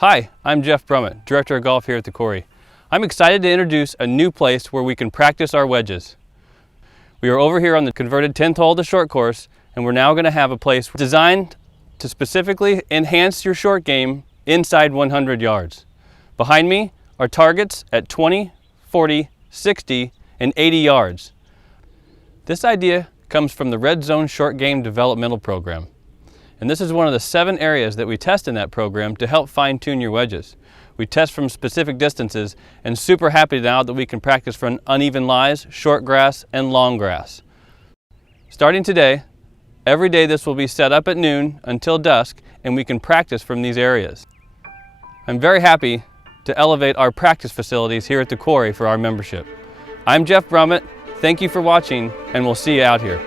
Hi, I'm Jeff Brummett, Director of Golf here at the Quarry. I'm excited to introduce a new place where we can practice our wedges. We are over here on the converted 10th hole of the short course, and we're now going to have a place designed to specifically enhance your short game inside 100 yards. Behind me are targets at 20, 40, 60, and 80 yards. This idea comes from the Red Zone Short Game Developmental Program. And this is one of the 7 areas that we test in that program to help fine-tune your wedges. We test from specific distances, and super happy now that we can practice from uneven lies, short grass, and long grass. Starting today, every day this will be set up at noon until dusk, and we can practice from these areas. I'm very happy to elevate our practice facilities here at the Quarry for our membership. I'm Jeff Brummett. Thank you for watching, and we'll see you out here.